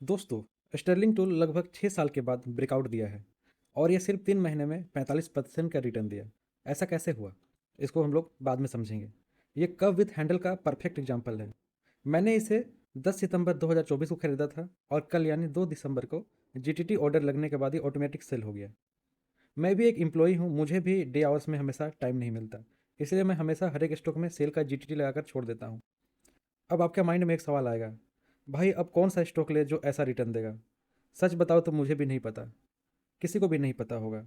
दोस्तों, Stirling tool लगभग 6 साल के बाद ब्रेकआउट दिया है और ये सिर्फ 3 महीने में 45% का रिटर्न दिया। ऐसा कैसे हुआ? इसको हम लोग बाद में समझेंगे। ये कव विथ हैंडल का परफेक्ट एग्जाम्पल है। मैंने इसे 10 सितंबर 2024 को खरीदा था और कल यानी 2 दिसंबर को जीटीटी ऑर्डर लगने के बाद ही ऑटोमेटिक सेल हो गया। मैं भी एक एम्प्लॉई हूँ, मुझे भी डे आवर्स में हमेशा टाइम नहीं मिलता, इसलिए मैं हमेशा हर एक स्टॉक में सेल का जीटीटी लगाकर छोड़ देता हूँ। अब आपके माइंड में एक सवाल आएगा, भाई अब कौन सा स्टॉक ले जो ऐसा रिटर्न देगा? सच बताओ तो मुझे भी नहीं पता, किसी को भी नहीं पता होगा।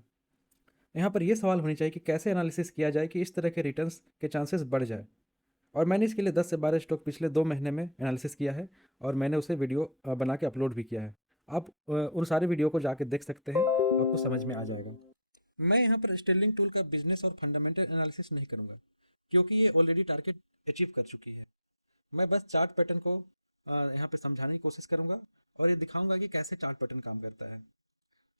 यहाँ पर यह सवाल होनी चाहिए कि कैसे एनालिसिस किया जाए कि इस तरह के रिटर्न्स के चांसेस बढ़ जाए। और मैंने इसके लिए 10 से 12 स्टॉक पिछले 2 महीने में एनालिसिस किया है और मैंने उसे वीडियो बना के अपलोड भी किया है। आप उन सारे वीडियो को जाके देख सकते हैं, आपको समझ में आ जाएगा। मैं यहाँ पर स्टेलिंग टूल का बिजनेस और फंडामेंटल एनालिसिस नहीं करूँगा, क्योंकि ये ऑलरेडी टारगेट अचीव कर चुकी है। मैं बस चार्ट पैटर्न को यहाँ पे समझाने की कोशिश करूंगा और ये दिखाऊंगा कि कैसे चार्ट पैटर्न काम करता है।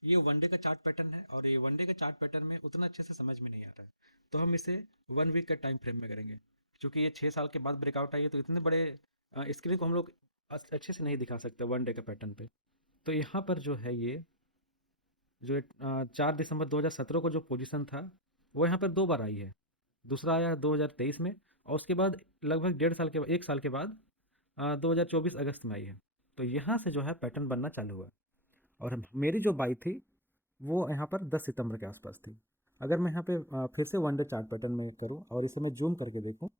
ये वनडे का चार्ट पैटर्न है और ये वनडे के चार्ट पैटर्न में उतना अच्छे से समझ में नहीं आ रहा है, तो हम इसे 1 वीक का टाइम फ्रेम में करेंगे। क्योंकि ये 6 साल के बाद ब्रेकआउट आई है, तो इतने बड़े स्क्रीन को हम लोग अच्छे से नहीं दिखा सकते वनडे के पैटर्न पे। तो यहाँ पर जो है ये जो 4 दिसंबर 2017 को जो पोजीशन था, वो यहाँ पर 2 बार आई है। दूसरा आया 2023 में और उसके बाद लगभग 1.5 साल के 1 साल के बाद 2024 अगस्त में आई है। तो यहाँ से जो है पैटर्न बनना चालू हुआ और मेरी जो बाई थी वो यहाँ पर 10 सितंबर के आसपास थी। अगर मैं यहाँ पे फिर से वन डे चार्ट पैटर्न में करूँ और इसे मैं जूम करके देखूँ,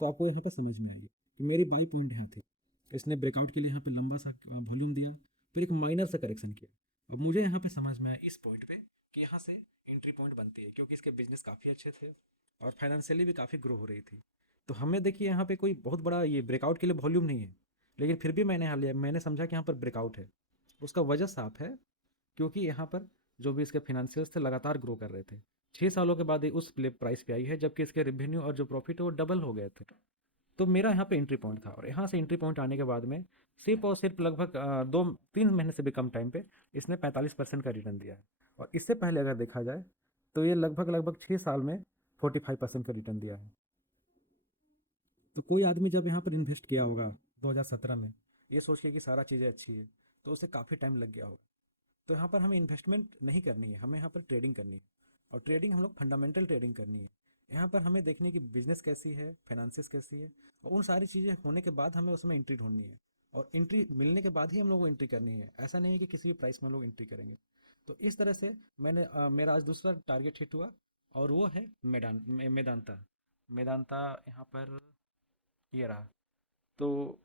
तो आपको यहाँ पे समझ में आएगी कि मेरी बाई पॉइंट यहाँ थी। इसने ब्रेकआउट के लिए यहाँ पे लंबा सा वॉल्यूम दिया, फिर एक माइनर सा करेक्शन किया। अब मुझे यहाँ पे समझ में आया इस पॉइंट पे कि यहाँ से एंट्री पॉइंट बनती है, क्योंकि इसके बिजनेस काफ़ी अच्छे थे और फाइनेंशियली भी काफ़ी ग्रो हो रही थी। तो हमें देखिए यहाँ पे कोई बहुत बड़ा ये ब्रेकआउट के लिए वॉल्यूम नहीं है, लेकिन फिर भी मैंने यहाँ लिया, मैंने समझा कि यहाँ पर ब्रेकआउट है। उसका वजह साफ है, क्योंकि यहाँ पर जो भी इसके फिनेंशियल्स थे लगातार ग्रो कर रहे थे। 6 सालों के बाद ये उस प्राइस पे आई है, जबकि इसके रेवेन्यू और जो प्रॉफिट है वो डबल हो गए थे। तो मेरा यहाँ पे एंट्री पॉइंट था और यहाँ से एंट्री पॉइंट आने के बाद में सिर्फ और सिर्फ लगभग 2-3 महीने से भी कम टाइम पे इसने 45% का रिटर्न दिया है। और इससे पहले अगर देखा जाए तो ये लगभग लगभग 6 साल में 45% का रिटर्न दिया है। तो कोई आदमी जब यहाँ पर इन्वेस्ट किया होगा 2017 में, ये सोच के कि सारा चीज़ें अच्छी है, तो उसे काफ़ी टाइम लग गया होगा। तो यहाँ पर हमें इन्वेस्टमेंट नहीं करनी है, हमें यहाँ पर ट्रेडिंग करनी है। और ट्रेडिंग हम लोग फंडामेंटल ट्रेडिंग करनी है। यहाँ पर हमें देखनी है कि बिजनेस कैसी है, फाइनेंसिस कैसी है, और उन सारी चीज़ें होने के बाद हमें उसमें एंट्री ढूंढनी है। और एंट्री मिलने के बाद ही हम लोग को एंट्री करनी है, ऐसा नहीं है कि किसी भी प्राइस में हम लोग एंट्री करेंगे। तो इस तरह से मेरा आज दूसरा टारगेट हिट हुआ और वो है मेदांता। मेदांता यहाँ पर ये रहा। तो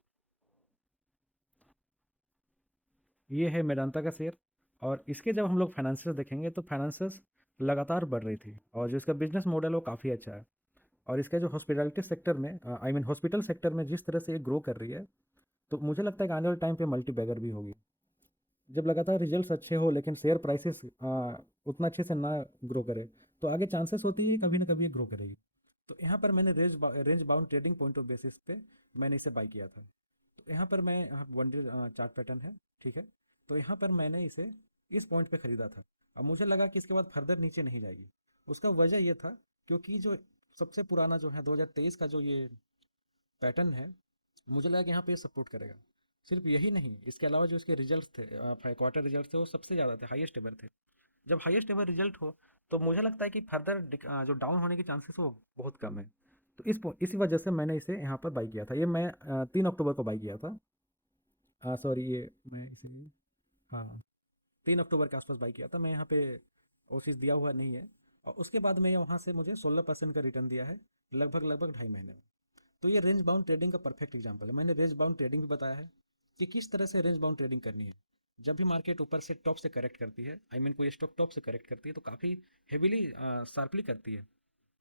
ये है मेदांता का शेयर। और इसके जब हम लोग फाइनेंसेस देखेंगे तो फाइनेंसेस लगातार बढ़ रही थी और जो इसका बिजनेस मॉडल है वो काफ़ी अच्छा है। और इसका जो हॉस्पिटैलिटी सेक्टर में आई मीन हॉस्पिटल सेक्टर में जिस तरह से ये ग्रो कर रही है, तो मुझे लगता है कि आने वाले टाइम पे मल्टी बैगर भी होगी। जब लगातार रिजल्ट्स अच्छे हो लेकिन शेयर प्राइसेस उतना अच्छे से ना ग्रो करे, तो आगे चांसेस होती है कभी ना कभी ये ग्रो करेगी। तो यहाँ पर मैंने range bound trading point of basis पे मैंने इसे बाई किया था। तो यहाँ पर मैं यहाँ वन डे चार्ट पैटर्न है, ठीक है। तो यहाँ पर मैंने इसे इस पॉइंट पे ख़रीदा था। अब मुझे लगा कि इसके बाद फर्दर नीचे नहीं जाएगी। उसका वजह ये था, क्योंकि जो सबसे पुराना जो है 2023 का जो ये पैटर्न है, मुझे लगा कि यहाँ पे सपोर्ट करेगा। सिर्फ यही नहीं, इसके अलावा जो इसके रिजल्ट्स थे, क्वार्टर रिजल्ट थे, वो सबसे ज़्यादा थे, हाईएस्ट एवर थे। जब हाईएस्ट एवर रिजल्ट हो, तो मुझे लगता है कि फर्दर जो डाउन होने के चांसेस वो बहुत कम है। तो इसी वजह से मैंने इसे यहाँ पर बाई किया था। ये मैं 3 अक्टूबर को बाई किया था। सॉरी, ये मैं इसे, हाँ, 3 अक्टूबर के आसपास बाई किया था। मैं यहाँ पे ओसिस दिया हुआ नहीं है। और उसके बाद में वहाँ से मुझे 16% का रिटर्न दिया है, लगभग लगभग 2.5 महीने में। तो ये रेंज बाउंड ट्रेडिंग का परफेक्ट एग्जांपल है। मैंने रेंज बाउंड ट्रेडिंग भी बताया है कि किस तरह से रेंज बाउंड ट्रेडिंग करनी है। जब भी मार्केट ऊपर से टॉप से करेक्ट करती है, आई मीन कोई स्टॉक टॉप से करेक्ट करती है, तो काफ़ी हेविली शार्पली करती है।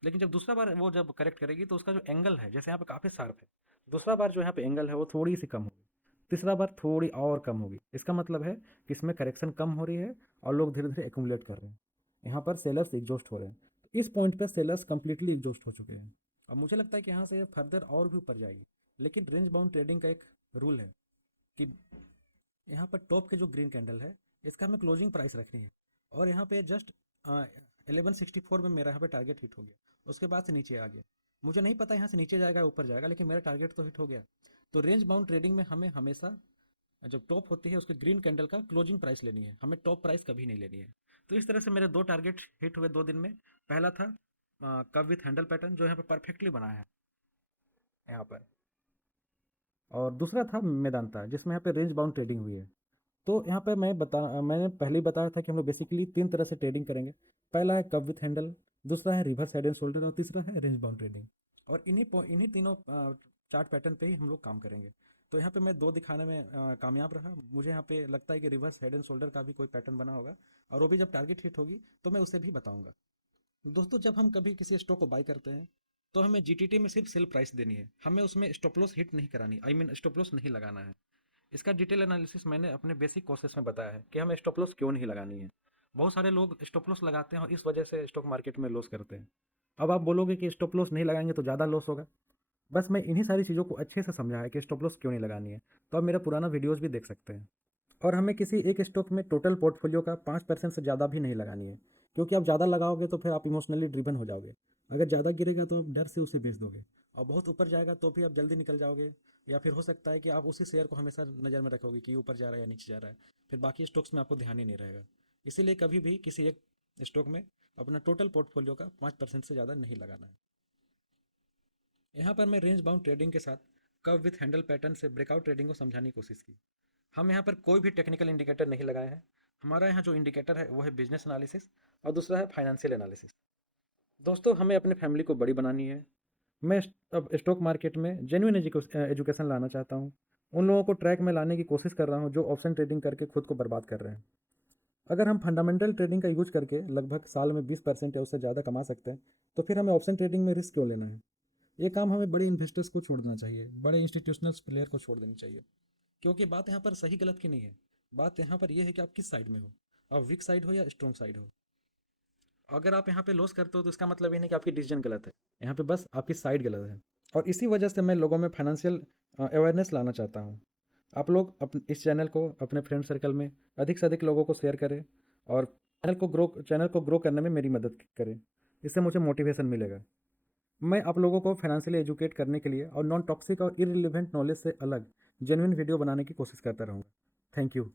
लेकिन जब दूसरा बार वो जब करेक्ट करेगी, तो उसका जो एंगल है, जैसे यहाँ पे काफ़ी शार्प है, दूसरा बार जो यहाँ पे एंगल है वो थोड़ी सी कम होगी, तीसरा बार थोड़ी और कम होगी। इसका मतलब है कि इसमें करेक्शन कम हो रही है और लोग धीरे धीरे एक्यूमुलेट कर रहे हैं। यहाँ पर सेलर्स एग्जॉस्ट हो रहे हैं। तो इस पॉइंट पर सेलर्स कंप्लीटली एग्जॉस्ट हो चुके हैं। अब मुझे लगता है कि यहाँ से फर्दर और भी ऊपर जाएगी। लेकिन रेंज बाउंड ट्रेडिंग का एक रूल है कि यहाँ पर टॉप के जो ग्रीन कैंडल है, इसका हमें क्लोजिंग प्राइस रखनी है। और यहाँ पे जस्ट 1164 में मेरा यहाँ पे टारगेट हिट हो गया। उसके बाद से नीचे आ गया। मुझे नहीं पता यहाँ से नीचे जाएगा ऊपर जाएगा, लेकिन मेरा टारगेट तो हिट हो गया। तो रेंज बाउंड ट्रेडिंग में हमें हमेशा जब टॉप होती है उसके ग्रीन कैंडल का क्लोजिंग प्राइस लेनी है, हमें टॉप प्राइस कभी नहीं लेनी है। तो इस तरह से मेरे दो टारगेट हिट हुए 2 दिन में। पहला था कव विथ हैंडल पैटर्न जो यहाँ पे परफेक्टली बना है यहाँ पर, और दूसरा था मेदांता जिसमें यहाँ पे रेंज बाउंड ट्रेडिंग हुई है। तो यहाँ पे मैंने पहले ही बताया था कि हम लोग बेसिकली 3 तरह से ट्रेडिंग करेंगे। पहला है कव विथ हैंडल, दूसरा है रिवर्स हेड एंड शोल्डर, और तीसरा है रेंज बाउंड ट्रेडिंग। और इन्हीं तीनों चार्ट पैटर्न पे ही हम लोग काम करेंगे। तो यहाँ पे मैं 2 दिखाने में कामयाब रहा। मुझे यहाँ पे लगता है कि रिवर्स हेड एंड शोल्डर का भी कोई पैटर्न बना होगा, और वो भी जब टारगेट हिट होगी तो मैं उसे भी बताऊंगा। दोस्तों, जब हम कभी किसी स्टॉक को बाय करते हैं तो हमें जीटीटी में सिर्फ सेल प्राइस देनी है, हमें उसमें स्टॉप लॉस हिट नहीं करानी, आई मीन स्टॉप लॉस नहीं लगाना है। इसका डिटेल एनालिसिस मैंने अपने बेसिक कोर्सेस में बताया है कि हमें स्टॉप लॉस क्यों नहीं लगानी है। बहुत सारे लोग स्टॉप लॉस लगाते हैं और इस वजह से स्टॉक मार्केट में लॉस करते हैं। अब आप बोलोगे कि स्टॉप लॉस नहीं लगाएंगे तो ज़्यादा लॉस होगा। बस मैं इन्हीं सारी चीज़ों को अच्छे से समझा है कि स्टॉप लॉस क्यों नहीं लगानी है, तो आप मेरा पुराना वीडियोज़ भी देख सकते हैं। और हमें किसी एक स्टॉक में टोटल पोर्टफोलियो का 5% से ज़्यादा भी नहीं लगानी है, क्योंकि आप ज़्यादा लगाओगे तो फिर आप इमोशनली ड्रिवन हो जाओगे। अगर ज़्यादा गिरेगा तो आप डर से उसे बेच दोगे, और बहुत ऊपर जाएगा तो भी आप जल्दी निकल जाओगे। या फिर हो सकता है कि आप उसी शेयर को हमेशा नज़र में रखोगे कि ऊपर जा रहा है या नीचे जा रहा है, फिर बाकी स्टॉक्स में आपको ध्यान ही नहीं रहेगा। इसीलिए कभी भी किसी एक स्टॉक में अपना टोटल पोर्टफोलियो का 5% से ज़्यादा नहीं लगाना है। यहाँ पर मैं रेंज बाउंड ट्रेडिंग के साथ कव विथ हैंडल पैटर्न से ब्रेकआउट ट्रेडिंग को समझाने की कोशिश की। हम यहाँ पर कोई भी टेक्निकल इंडिकेटर नहीं लगाए हैं। हमारा यहाँ जो इंडिकेटर है वो है बिजनेस एनालिसिस, और दूसरा है फाइनेंशियल एनालिसिस। दोस्तों, हमें अपनी फैमिली को बड़ी बनानी है। मैं अब स्टॉक मार्केट में जेन्युइन एजुकेशन लाना चाहता हूँ। उन लोगों को ट्रैक में लाने की कोशिश कर रहा हूँ जो ऑप्शन ट्रेडिंग करके खुद को बर्बाद कर रहे हैं। अगर हम फंडामेंटल ट्रेडिंग का यूज करके लगभग साल में 20% या उससे ज़्यादा कमा सकते हैं, तो फिर हमें ऑप्शन ट्रेडिंग में रिस्क क्यों लेना है। ये काम हमें बड़े इन्वेस्टर्स को छोड़ देना चाहिए, बड़े इंस्टीट्यूशनल प्लेयर को छोड़ देनी चाहिए। क्योंकि बात यहाँ पर सही गलत की नहीं है, बात यहाँ पर यह है कि आप किस साइड में हो, आप वीक साइड हो या स्ट्रॉन्ग साइड हो। अगर आप यहाँ पे लॉस करते हो तो इसका मतलब ये नहीं कि आपकी डिसीजन गलत है, यहाँ पे बस आपकी साइड गलत है। और इसी वजह से मैं लोगों में फाइनेंशियल अवेयरनेस लाना चाहता हूँ। आप लोग इस चैनल को अपने फ्रेंड सर्कल में अधिक से अधिक लोगों को शेयर करें, और चैनल को ग्रो करने में मेरी मदद करें। इससे मुझे मोटिवेशन मिलेगा। मैं आप लोगों को फाइनेंशियली एजुकेट करने के लिए और नॉन टॉक्सिक और इररिलेवेंट नॉलेज से अलग जेन्युइन वीडियो बनाने की कोशिश करता रहूँगा। Thank you.